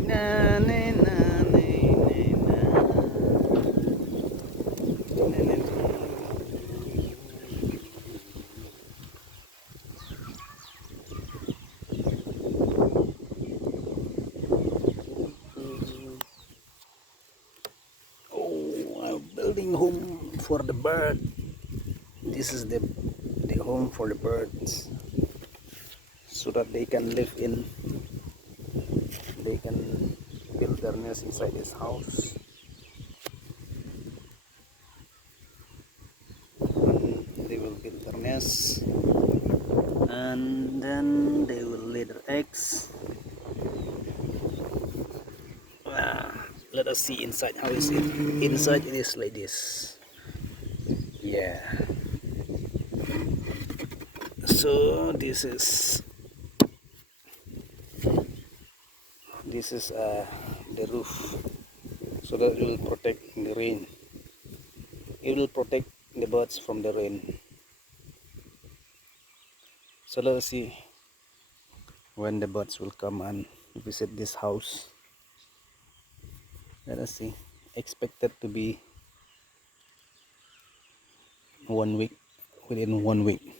na, na, na, na, na, oh, I'm building home for the bird. This is the home for the birds, so that they can live in. They can build their nest inside this house. They will build their nest, and then they will lay their eggs. Let us see inside. How is it? Inside it is like this. Yeah. So this is the roof, so that it will protect the rain. It will protect the birds from the rain. So let us see when the birds will come and visit this house. Let us see. Expected to be 1 week, within 1 week.